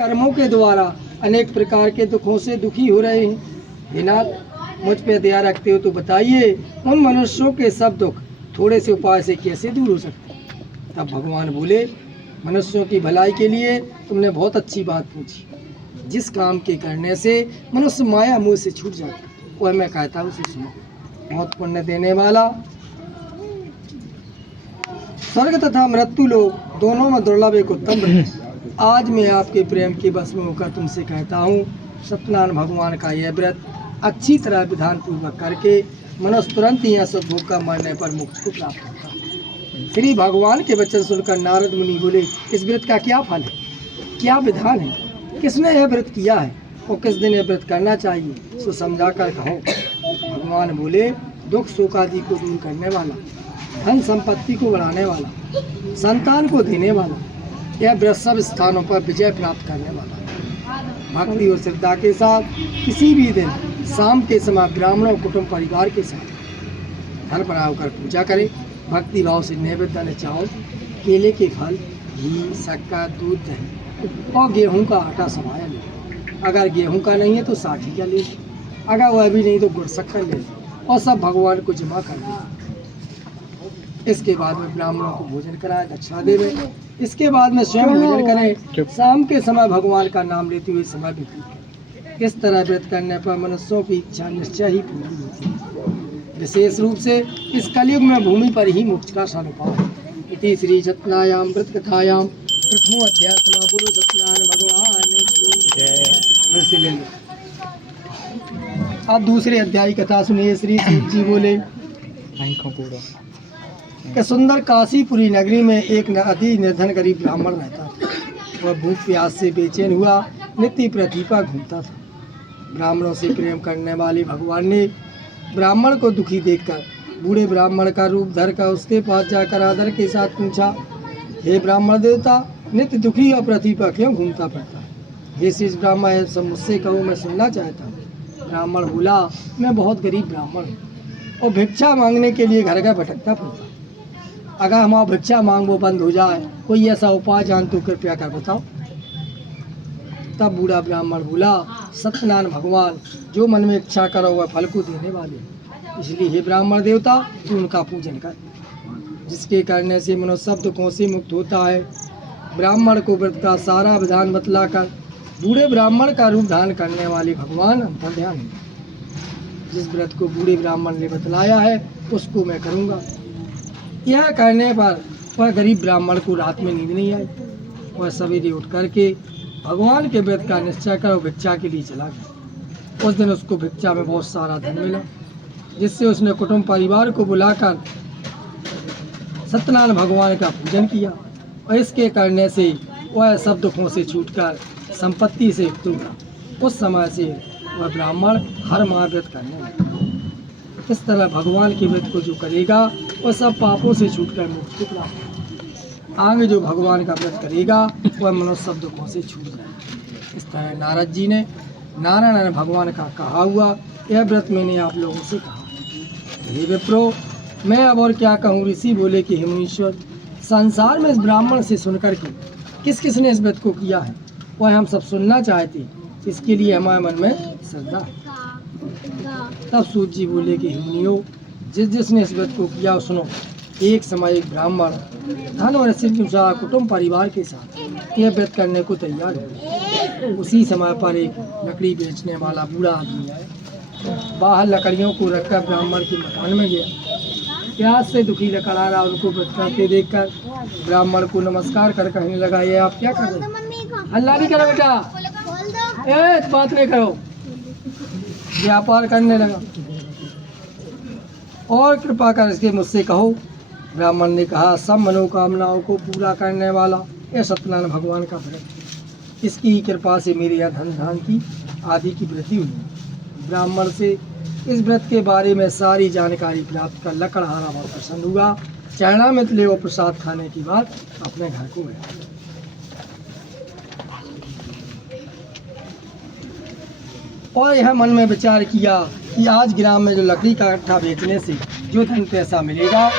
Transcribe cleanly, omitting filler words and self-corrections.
कर्मों के द्वारा अनेक प्रकार के दुखों से दुखी हो रहे हैं। हे नाथ, मुझ पे दया रखते हो तो बताइए उन मनुष्यों के सब दुख थोड़े से उपाय से कैसे दूर हो सकते हैं। तब भगवान बोले, मनुष्यों की भलाई के लिए तुमने बहुत अच्छी बात पूछी। जिस काम के करने से मनुष्य माया मोह से छूट जाता वह मैं कहता हूँ उसे सुनो। बहुत पुण्य देने वाला, स्वर्ग तथा मृत्यु लोक दोनों में दुर्लभ एक उत्तम व्रत है। आज मैं आपके प्रेम के बस में होकर तुमसे कहता हूँ, सत्यनारायण भगवान का यह व्रत अच्छी तरह विधान पूर्वक करके मनुष्य तुरंत ही असुभोग का मरने पर मोक्ष को प्राप्त होता है। श्री भगवान के वचन सुनकर नारद मुनि बोले, इस व्रत का क्या फल है, क्या विधान है, किसने यह व्रत किया है और किस दिन यह व्रत करना चाहिए, सो समझा कर कहो। भगवान बोले, दुख शोक आदि को दूर करने वाला, धन संपत्ति को बढ़ाने वाला, संतान को देने वाला, यह व्रत सब स्थानों पर विजय प्राप्त करने वाला। भक्ति और श्रद्धा के साथ किसी भी दिन शाम के समय ब्राह्मणों कुटुंब परिवार के साथ घर बनाओ कर पूजा करें। भक्ति भाव से नैवेद्य चावल, केले के फल, घी, शक्कर, दूध, दही और गेहूं का आटा समाया ले। अगर गेहूं का नहीं है तो साठी का ले, अगर वह भी नहीं तो गुड़ शक्कर ले और सब भगवान को जमा कर दे। इसके बाद में ब्राह्मणों को भोजन कराए, दक्षिणा देवे। इसके बाद में स्वयं भोजन करें। शाम के समय भगवान का नाम लेते हुए समय बीते। इस तरह व्रत करने पर मनुष्यों की इच्छा निश्चय ही पूरी होती है। विशेष रूप से इस कलयुग में भूमि पर ही मोक्ष का स्वरूप है। इति श्री सत्यनारायण व्रत कथायाम प्रथमो अध्याय समापुर। सत्यनारायण भगवान की जय। फिर से ले लो। अब दूसरे अध्याय की कथा सुनिए। श्री सूत जी बोले कि सुंदर काशीपुरी नगरी में एक अति निर्धन गरीब ब्राह्मण रहता था। वह भूख प्यास से बेचैन हुआ नित्य पृथ्वी पर घूमता था। ब्राह्मणों से प्रेम करने वाले भगवान ने ब्राह्मण को दुखी देखकर बूढ़े ब्राह्मण का रूप धर कर उसके पास जाकर आदर के साथ पूछा, हे ब्राह्मण देवता, नित्य दुखी और पृथ्वी पर क्यों घूमता फिरता है? हे शीर्ष ब्राह्मण, सब मुझसे कहो, मैं सुनना चाहता हूँ। ब्राह्मण बोला, मैं बहुत गरीब ब्राह्मण हूँ और भिक्षा मांगने के लिए घर घर भटकता फिरता। अगर हमारा भिक्षा मांग वो बंद हो जाए, कोई ऐसा उपाय जान तो कृपया कर बताओ। तब बूढ़ा ब्राह्मण बोला, सत्यनारायण भगवान जो मन में इच्छा करो वह फल को देने वाले, इसलिए हे ब्राह्मण देवता तू उनका पूजन कर, जिसके करने से मनुष्य सब दुखों से मुक्त होता है। ब्राह्मण को व्रत का सारा विधान बतलाकर बूढ़े ब्राह्मण का रूप धारण करने वाले भगवान अंतर्ध्यान है। जिस व्रत को बूढ़े ब्राह्मण ने बतलाया है उसको मैं करूँगा। यह करने पर वह गरीब ब्राह्मण को रात में नींद नहीं आई। वह सवेरे उठ करके भगवान के व्रत का निश्चय कर भिक्षा के लिए चला गया। उस दिन उसको भिक्षा में बहुत सारा धन मिला, जिससे उसने कुटुंब परिवार को बुलाकर सत्यनारायण भगवान का पूजन किया और इसके करने से वह सब दुखों से छूटकर संपत्ति से युक्त हुआ। उस समय से वह ब्राह्मण हर माह व्रत करने लगा। इस तरह भगवान के व्रत को जो करेगा वह सब पापों से छूटकर मोक्ष को प्राप्त होगा। आगे जो भगवान का व्रत करेगा वह मनुष्य सब दुखों से छूट जाएगा। इस तरह नारद जी ने नारायण भगवान का कहा हुआ यह व्रत मैंने आप लोगों से कहा। हे विप्रो, मैं अब और क्या कहूँ। ऋषि बोले कि हे मुनीश्वर, संसार में इस ब्राह्मण से सुनकर के किस किस ने इस व्रत को किया है वह हम सब सुनना चाहते, इसके लिए हमारे मन में श्रद्धा है। तब सूत जी बोले कि हे मुनियों, जिस जिसने इस व्रत को किया सुनो। एक समय एक ब्राह्मण धन और ऐसे अनुसार कुटुंब परिवार के साथ यह व्रत करने को तैयार हुआ। उसी समय पर एक लकड़ी बेचने वाला बूढ़ा आदमी आया। बाहर लकड़ियों को रखकर ब्राह्मण के मकान में गया। प्यास से दुखी लकड़ा रहा उनको व्रत करते देखकर ब्राह्मण को नमस्कार कर कहने लगा, ये आप क्या कर रहे हैं? हल्ला नहीं करो बेटा, बात नहीं करो। व्यापार करने लगा, और कृपा कर इसके मुझसे कहो। ब्राह्मण ने कहा, सब मनोकामनाओं को पूरा करने वाला यह सत्यनारायण भगवान का व्रत, इसकी ही कृपा से मेरे यहाँ धन धान की आदि की वृद्धि हुई। ब्राह्मण से इस व्रत के बारे में सारी जानकारी प्राप्त कर लकड़हारा बहुत प्रसन्न हुआ। चरणामृत ले और प्रसाद खाने की बात अपने घर को गया। और यह मन में विचार किया कि आज ग्राम में जो लकड़ी का इकट्ठा बेचने से जो धन पैसा मिलेगा